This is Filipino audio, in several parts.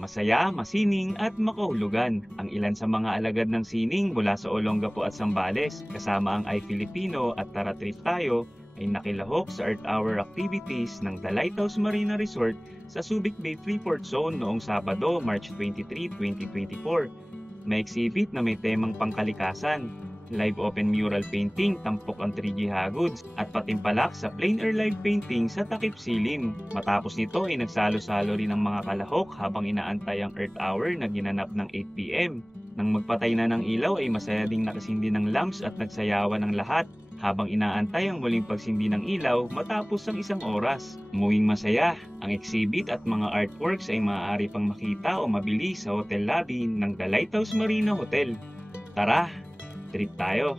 Masaya, masining at makahulugan. Ang ilan sa mga alagad ng sining mula sa Olongapo at Zambales, kasama ang iFilipino at Tara Trip Tayo, ay nakilahok sa Earth Hour activities ng The Lighthouse Marina Resort sa Subic Bay Freeport Zone noong Sabado, March 23, 2024. May exhibit na may temang pangkalikasan, live open mural painting, tampok ang 3G Hagods, at patimpalak sa plein air live painting sa Takip Silim. Matapos nito ay nagsalo-salo rin ang mga kalahok habang inaantay ang Earth Hour na ginanap ng 8 PM. Nang magpatay na ng ilaw ay masaya ding nakasindi ng lamps at nagsayawan ng lahat habang inaantay ang muling pagsindi ng ilaw matapos ang 1 oras. Umuwing masaya, ang exhibit at mga artworks ay maaari pang makita o mabili sa hotel lobby ng The Lighthouse Marina Hotel. Tara, trip tayo!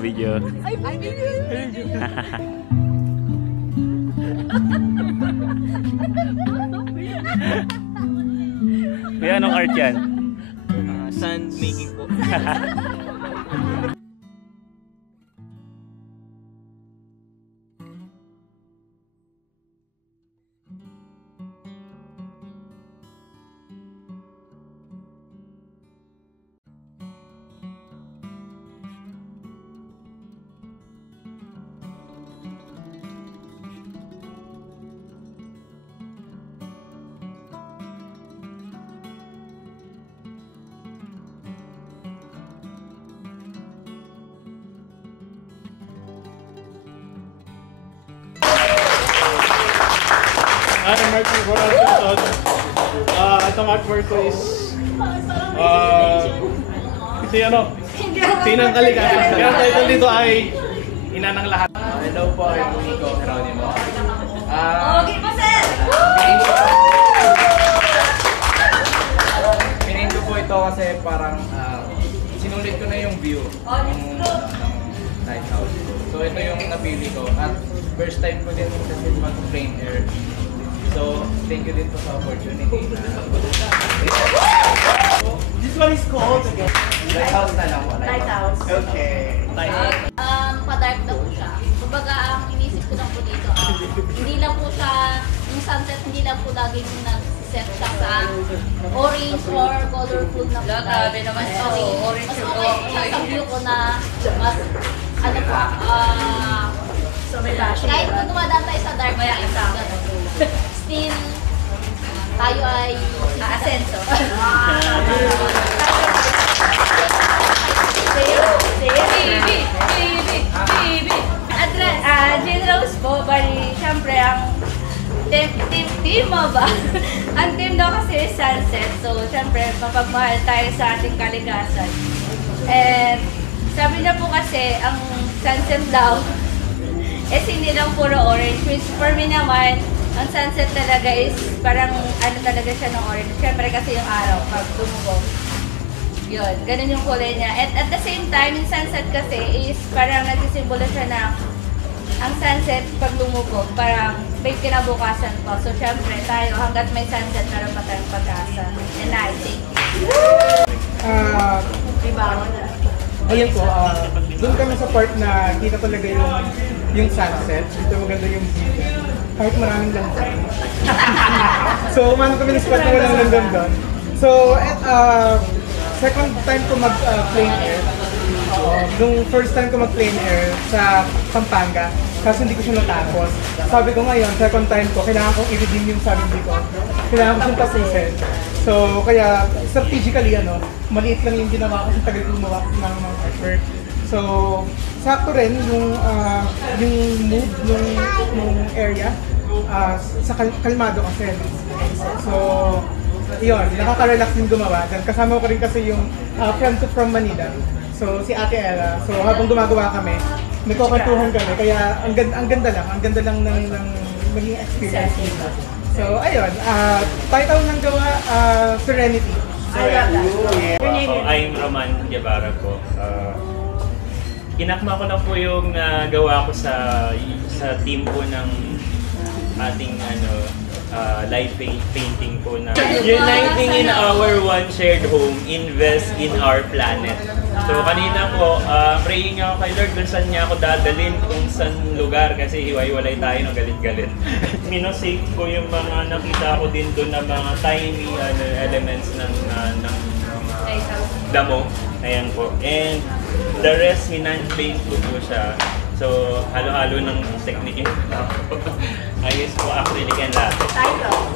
Video. Ay, Kuya, anong art yan? Sand making po. Ang artwork for our episode. Itong artwork ko is Sinang Kalikasan. Kaya ang title dito ay Ina ng Lahat. Hello po, I'm Nico Geronimo. Okay po, sir! Pinain ko po ito kasi parang sinulit ko na yung view ng lighthouse. So ito yung napili ko at first time ko din kasi mag-plein air. So thank you din po sa opportunity. This one is called again. Lighthouse na lang po. Lighthouse. Okay. Pa-dark na po siya. Kumbaga, ang inisip ko lang po dito, hindi lang po siya, yung sunset, hindi lang po lagi po nag-set siya sa orange or colorful na po. Grabe naman. Orange. Mas okay sa view ko na mas, ano po, So may passion. kahit kung dumadaan tayo sa dark Maya side, isa. still, tayo ay Asenso. Address. Jean Rose po. Bali, syempre, ang team mo ba? Ang team daw kasi is sunset. So, syempre, mapagmahal tayo sa ating kaligasan. And, sabi niya po kasi, ang sunset daw is hindi lang puro orange. Which for me naman, ang sunset talaga is parang ano talaga siya ng orange. Syempre kasi yung araw, pag dumubog. Yun, ganun yung kulay niya. At the same time, yung sunset kasi is parang nagsisimbolo siya na ang sunset pag lumubog, parang may kinabukasan pa. So, syempre, tayo, hanggat may sunset, meron pa tayong pag-asa. And I think, Ayun po, doon kami sa part na kita talaga yung sunset. Dito maganda yung view. Kahit maraming langgam. So, umano kami ng spot na walang langgam doon. So, second time ko mag-plane air. Nung first time ko mag-plane air sa Pampanga, kasi hindi ko siya natapos. Sabi ko ngayon, second time ko, kailangan kong i-redeem yung sarili ko. Kailangan ko siyang tapusin. So, kaya strategically, maliit lang yung ginawa ko sa tagal gumawa ng mga artwork. So, sakto rin yung mood nung area sa kalmado kasi. So, yun, nakaka-relax din gumawa. Then kasama ko rin kasi yung friend ko from Manila. So, si Ate Ella. So, habang gumagawa kami, nagkukwentuhan kami. Kaya ang ganda lang ng maging experience nila. So, ayun, title ng gawa, Serenity. I love that. Your name is? I'm Roman Guevara po. Kinakma ko lang po yung gawa ko sa team po ng ating live painting po na uniting in our one shared home, invest in our planet. So kanina po, praying ako kay Lord kung saan niya ako dadalhin, kung saan lugar kasi hiwa-hiwalay tayo ng galit-galit. Minosave ko yung mga nakita ko din doon na mga tiny elements ng damo. Ayan po. And the rest, minand-paint ko po siya. So, halo-halo ng technique. Ayos po, acrylic and latte. Title?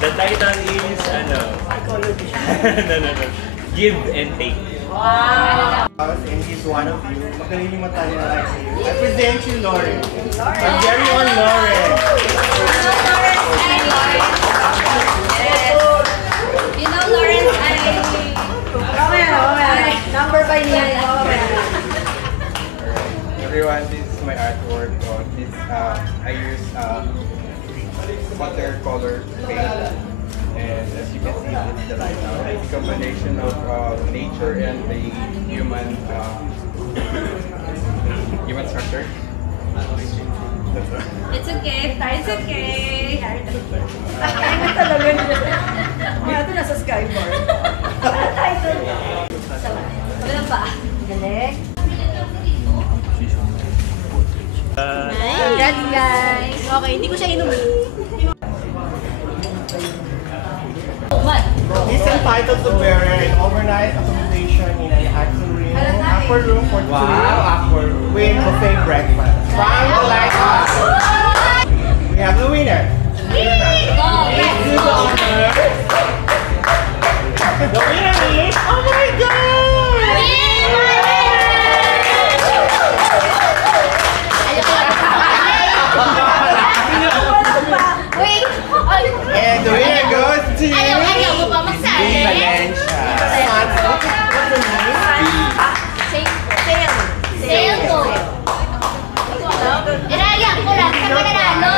The title is, no. Give and take. Wow! And he's one of you. Magaling yung mata niya like you. I present you, Lauren. Our very own Lauren. You know, Lawrence, number by niya. Everyone, this is my artwork. I use watercolor paint. And as you can see, it's the lighthouse. It's a combination of nature and the human structure. It's okay. It's okay. Ay, na talaga niya. Ito nasa skyboard. Ano title? Wala pa. Galing. Congrats, guys. Okay, hindi ko siya inumin. He's entitled to bear an overnight accommodation in an aqua room for two with buffet breakfast. From the lighthouse. We have the winner. The winner is, oh my Wait! And the winner goes to Ayaw mo pa magsabi? Valencia. Sailboat. Iraya ko lang. Saan ka nanalo?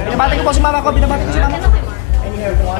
Binabati ko po si mama ko, binabati ko si mama ko. And you have one.